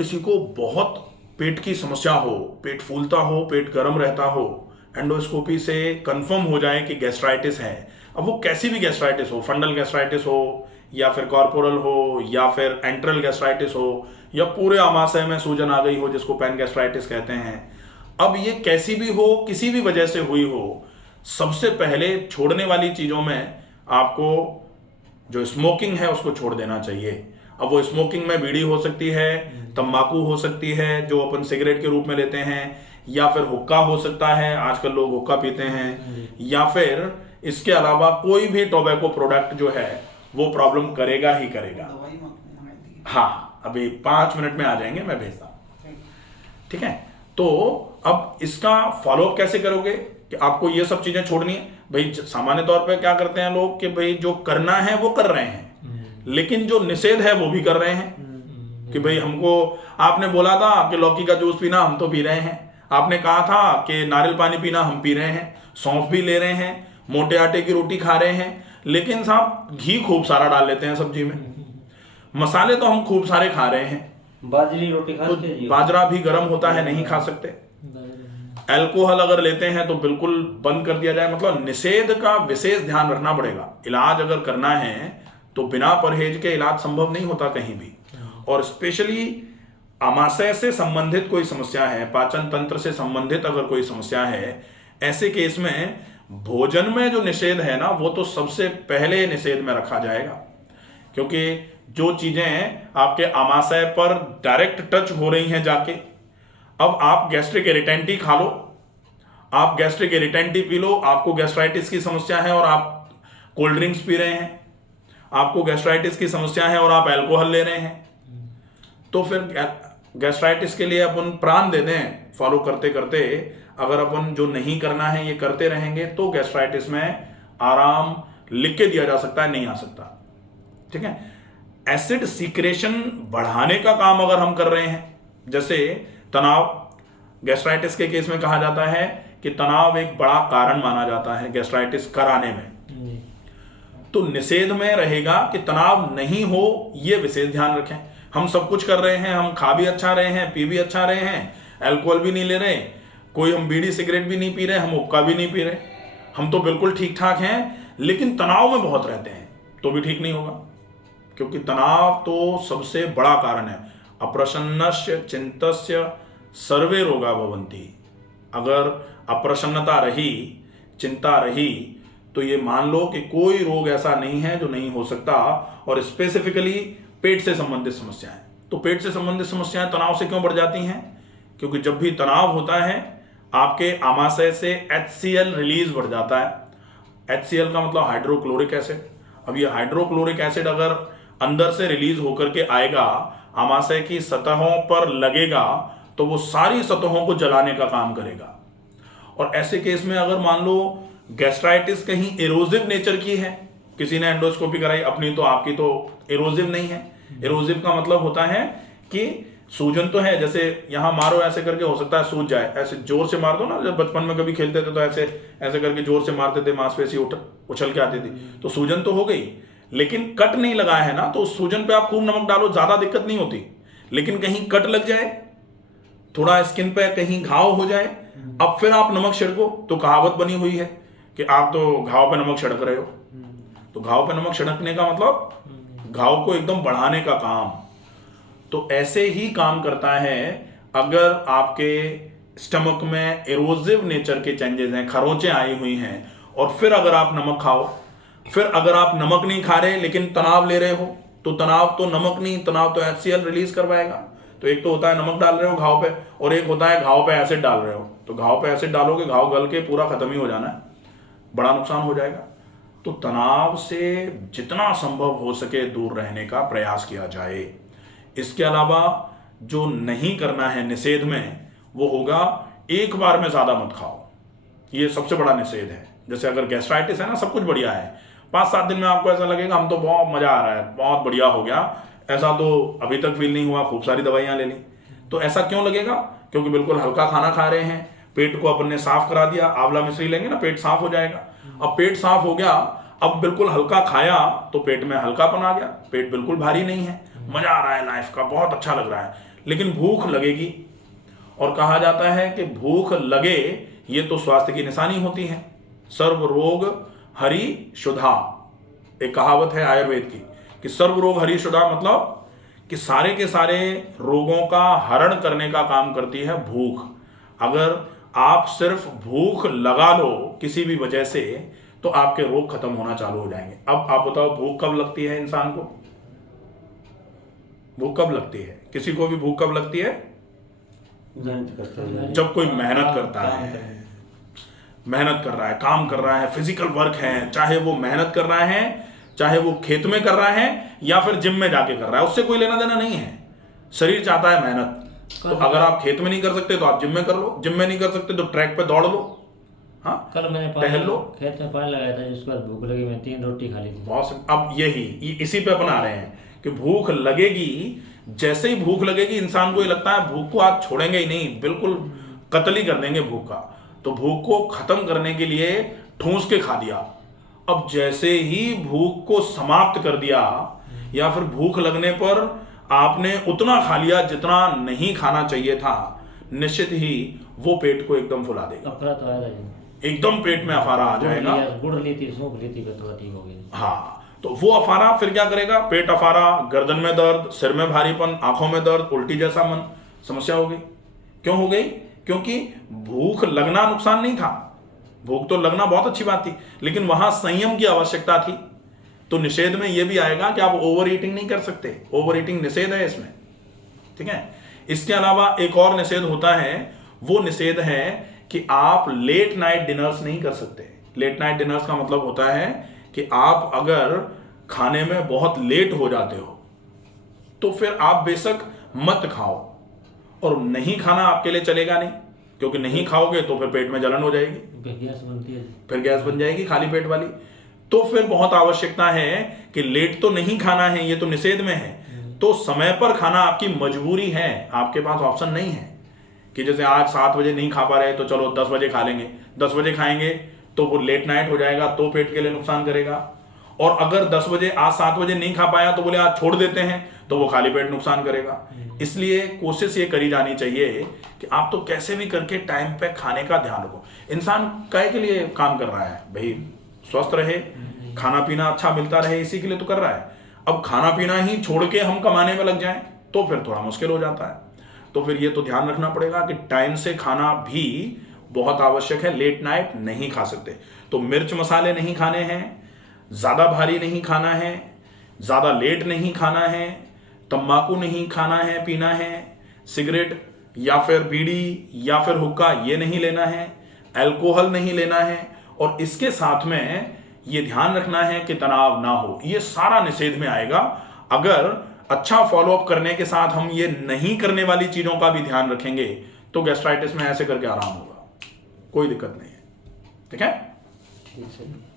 किसी को बहुत पेट की समस्या हो, पेट फूलता हो, पेट गर्म रहता हो, एंडोस्कोपी से कंफर्म हो जाए कि गैस्ट्राइटिस है, अब वो कैसी भी गैस्ट्राइटिस हो, फंडल गैस्ट्राइटिस हो या फिर कॉर्पोरल हो या फिर एंट्रल गैस्ट्राइटिस हो या पूरे आमाशय में सूजन आ गई हो जिसको पैन गैस्ट्राइटिस कहते हैं, अब ये कैसी भी हो, किसी भी वजह से हुई हो, सबसे पहले छोड़ने वाली चीज़ों में आपको जो स्मोकिंग है उसको छोड़ देना चाहिए। अब वो स्मोकिंग में बीड़ी हो सकती है, तंबाकू हो सकती है जो अपन सिगरेट के रूप में लेते हैं, या फिर हुक्का हो सकता है, आजकल लोग हुक्का पीते हैं, या फिर इसके अलावा कोई भी टोबैको प्रोडक्ट जो है वो प्रॉब्लम करेगा ही करेगा। हाँ, अभी 5 मिनट में आ जाएंगे, मैं भेजता हूँ, ठीक है। तो अब इसका फॉलोअप कैसे करोगे कि आपको ये सब चीजें छोड़नी है। भाई सामान्य तौर पे क्या करते हैं लोग कि भाई जो करना है वो कर रहे हैं, लेकिन जो निषेध है वो भी कर रहे हैं कि भाई हमको आपने बोला था कि लौकी का जूस पीना, हम तो पी रहे हैं। आपने कहा था कि नारियल पानी पीना, हम पी रहे हैं। सौंफ भी ले रहे हैं, मोटे आटे की रोटी खा रहे हैं, लेकिन साहब घी खूब सारा डाल लेते हैं सब्जी में। मसाले तो हम खूब सारे खा रहे हैं, बाजरी रोटी खा तो बाजरा भी गर्म होता है, नहीं खा सकते। अल्कोहल अगर लेते हैं तो बिल्कुल बंद कर दिया जाए। मतलब निषेध का विशेष ध्यान रखना पड़ेगा। इलाज अगर करना है तो बिना परहेज के इलाज संभव नहीं होता कहीं भी। और स्पेशली आमाशय से संबंधित कोई समस्या है, पाचन तंत्र से संबंधित अगर कोई समस्या है, ऐसे केस में भोजन में जो निषेध है ना वो तो सबसे पहले निषेध में रखा जाएगा, क्योंकि जो चीजें आपके आमाशय पर डायरेक्ट टच हो रही हैं जाके, अब आप गैस्ट्रिक इरिटेंट ही खा लो, आप गैस्ट्रिक इरिटेंट ही पी लो, आपको गैस्ट्राइटिस की समस्या है और आप कोल्ड ड्रिंक्स पी रहे हैं, आपको गैस्ट्राइटिस की समस्या है और आप अल्कोहल ले रहे हैं, तो फिर गैस्ट्राइटिस के लिए अपन प्राण दे दें। फॉलो करते करते अगर अपन जो नहीं करना है ये करते रहेंगे तो गैस्ट्राइटिस में आराम लिख के दिया जा सकता है, नहीं आ सकता, ठीक है। एसिड सीक्रेशन बढ़ाने का काम अगर हम कर रहे हैं, जैसे तनाव, गैस्ट्राइटिस के केस में कहा जाता है कि तनाव एक बड़ा कारण माना जाता है गैस्ट्राइटिस कराने में, तो निषेध में रहेगा कि तनाव नहीं हो, ये विशेष ध्यान रखें। हम सब कुछ कर रहे हैं, हम खा भी अच्छा रहे हैं, पी भी अच्छा रहे हैं, अल्कोहल भी नहीं ले रहे, कोई हम बीड़ी सिगरेट भी नहीं पी रहे, हम हुक्का भी नहीं पी रहे, हम तो बिल्कुल ठीक ठाक हैं, लेकिन तनाव में बहुत रहते हैं, तो भी ठीक नहीं होगा, क्योंकि तनाव तो सबसे बड़ा कारण है। अप्रसन्नस्य चिंतस्य सर्वे रोगा भवन्ति। अगर अप्रसन्नता रही, चिंता रही, तो ये मान लो कि कोई रोग ऐसा नहीं है जो नहीं हो सकता। और स्पेसिफिकली पेट से संबंधित समस्याएं, तो पेट से संबंधित समस्याएं तनाव से क्यों बढ़ जाती हैं? क्योंकि जब भी तनाव होता है आपके आमाशय से HCl रिलीज बढ़ जाता है। HCl का मतलब हाइड्रोक्लोरिक एसिड। अब ये हाइड्रोक्लोरिक एसिड अगर अंदर से रिलीज होकर के आएगा, आमाशय की सतहों पर लगेगा, तो वो सारी सतहों को जलाने का काम करेगा। और ऐसे केस में अगर मान लो गैस्ट्राइटिस कहीं एरोजिव नेचर की है, किसी ने एंडोस्कोपी कराई अपनी, तो आपकी तो एरोजिव नहीं है। एरोजिव का मतलब होता है कि सूजन तो है, जैसे यहां मारो ऐसे करके हो सकता है सूज जाए, ऐसे जोर से मार दो ना, जब बचपन में कभी खेलते थे तो ऐसे ऐसे करके जोर से मारते थे, मांसपेशी उछल के आती थी, तो सूजन तो हो गई, लेकिन कट नहीं लगा है ना, तो उस सूजन पे आप खूब नमक डालो, ज्यादा दिक्कत नहीं होती। लेकिन कहीं कट लग जाए, थोड़ा स्किन पे कहीं घाव हो जाए, अब फिर आप नमक छिड़को, तो कहावत बनी हुई है कि आप तो घाव पे नमक छिड़क रहे हो। तो घाव पे नमक छिड़कने का मतलब घाव को एकदम बढ़ाने का काम। तो ऐसे ही काम करता है अगर आपके स्टमक में एरोजिव नेचर के चेंजेस हैं, खरोंचें आई हुई हैं, और फिर अगर आप नमक खाओ, फिर अगर आप नमक नहीं खा रहे लेकिन तनाव ले रहे हो, तो तनाव तो नमक नहीं, तनाव तो HCl रिलीज करवाएगा। तो एक तो होता है नमक डाल रहे हो घाव पे, और एक होता है घाव पे एसिड डाल रहे हो। तो घाव पे एसिड डालोगे, घाव गल के पूरा खत्म ही हो जाना है, बड़ा नुकसान हो जाएगा। तो तनाव से जितना संभव हो सके दूर रहने का प्रयास किया जाए। इसके अलावा जो नहीं करना है निषेध में, वो होगा एक बार में ज्यादा मत खाओ। ये सबसे बड़ा निषेध है। जैसे अगर गैस्ट्राइटिस है ना, सब कुछ बढ़िया है, 5-7 दिन में आपको ऐसा लगेगा हम तो बहुत मजा आ रहा है, बहुत बढ़िया हो गया, ऐसा तो अभी तक फील नहीं हुआ, खूब सारी दवाइयां ले ली। तो ऐसा क्यों लगेगा? क्योंकि बिल्कुल हल्का खाना खा रहे हैं, पेट को अपन ने साफ करा दिया, आंवला मिश्री लेंगे ना, पेट साफ हो जाएगा। अब पेट साफ हो गया, अब बिल्कुल हल्का खाया तो पेट में हल्कापन आ गया, पेट बिल्कुल भारी नहीं है, मजा आ रहा है, लाइफ का बहुत अच्छा लग रहा है। लेकिन भूख लगेगी। और कहा जाता है कि भूख लगे ये तो स्वास्थ्य की निशानी होती है। सर्व रोग हरि शुद्धा, एक कहावत है आयुर्वेद की कि सर्व रोग हरि शुद्धा, मतलब कि सारे के सारे रोगों का हरण करने का काम करती है भूख। अगर आप सिर्फ भूख लगा लो किसी भी वजह से तो आपके रोग खत्म होना चालू हो जाएंगे। अब आप बताओ भूख कब लगती है इंसान को? भूख कब लगती है? किसी को भी भूख कब लगती है? जब कोई मेहनत करता है, मेहनत कर रहा है, काम कर रहा है, फिजिकल वर्क है, चाहे वो मेहनत कर रहा है, चाहे वो खेत में कर रहा है या फिर जिम में जाके कर रहा है, उससे कोई लेना देना नहीं है। शरीर चाहता है मेहनत। तो अगर आप खेत में नहीं कर सकते तो आप जिम में कर लो, जिम में नहीं कर सकते तो ट्रैक पे दौड़ लो, हाँ, कल मैंने टहल लो। खेत में पानी लगाया था, जिसके बाद भूख लगी, मैं 3 रोटी खा ली थी। बहुत। अब इसी पे अपन आ रहे हैं कि भूख लगेगी। जैसे ही भूख लगेगी इंसान को ये लगता है भूख को आप छोड़ेंगे ही नहीं, बिल्कुल कत्ल ही कर देंगे भूख का। तो भूख को खत्म करने के लिए ठूंस के खा दिया। अब जैसे ही भूख को समाप्त कर दिया या फिर भूख लगने पर आपने उतना खा लिया जितना नहीं खाना चाहिए था, निश्चित ही वो पेट को एकदम फुला देगा। अफरा तो आया था, एकदम पेट में अफारा आ जाएगा। गुड़ ली थी, सौंफ ली थी, थोड़ा ठीक हो गई। हाँ, तो वो अफारा फिर क्या करेगा? पेट अफारा, गर्दन में दर्द, सिर में भारीपन, आंखों में दर्द, उल्टी जैसा मन, समस्या हो गई। क्यों हो गई? क्योंकि भूख लगना नुकसान नहीं था, भूख तो लगना बहुत अच्छी बात थी, लेकिन वहां संयम की आवश्यकता थी। तो निषेध में यह भी आएगा कि आप ओवर ईटिंग नहीं कर सकते, ओवर ईटिंग निषेध है इसमें, ठीक है। इसके अलावा एक और निषेध होता है, वो निषेध है कि आप लेट नाइट डिनर्स नहीं कर सकते। लेट नाइट डिनर्स का मतलब होता है कि आप अगर खाने में बहुत लेट हो जाते हो तो फिर आप बेशक मत खाओ, और नहीं खाना आपके लिए चलेगा नहीं, क्योंकि नहीं खाओगे तो फिर पेट में जलन हो जाएगी, फिर गैस बनती है, फिर गैस बन जाएगी खाली पेट वाली। तो फिर बहुत आवश्यकता है कि लेट तो नहीं खाना है, ये तो निषेध में है। तो समय पर खाना आपकी मजबूरी है, आपके पास ऑप्शन नहीं है कि जैसे आज 7 बजे नहीं खा पा रहे तो चलो 10 बजे खा लेंगे। 10 बजे खाएंगे तो वो लेट नाइट हो जाएगा, तो पेट के लिए नुकसान करेगा। और अगर 10 बजे आज 7 बजे नहीं खा पाया तो बोले आज छोड़ देते हैं, तो वो खाली पेट नुकसान करेगा। इसलिए कोशिश ये करी जानी चाहिए कि आप तो कैसे भी करके टाइम पे खाने का ध्यान रखो। इंसान काहे के लिए काम कर रहा है भाई? स्वस्थ रहे, खाना पीना अच्छा मिलता रहे, इसी के लिए तो कर रहा है। अब खाना पीना ही छोड़ के हम कमाने में लग जाएं तो फिर थोड़ा मुश्किल हो जाता है। तो फिर ये तो ध्यान रखना पड़ेगा कि टाइम से खाना भी बहुत आवश्यक है। लेट नाइट नहीं खा सकते। तो मिर्च मसाले नहीं खाने हैं, ज़्यादा भारी नहीं खाना है, ज़्यादा लेट नहीं खाना है, तंबाकू नहीं खाना है, पीना है, सिगरेट या फिर बीड़ी या फिर हुक्का ये नहीं लेना है, अल्कोहल नहीं लेना है, और इसके साथ में ये ध्यान रखना है कि तनाव ना हो। ये सारा निषेध में आएगा। अगर अच्छा फॉलोअप करने के साथ हम ये नहीं करने वाली चीज़ों का भी ध्यान रखेंगे तो गैस्ट्राइटिस में ऐसे करके आराम होगा, कोई दिक्कत नहीं है, ठीक है। ठीक है।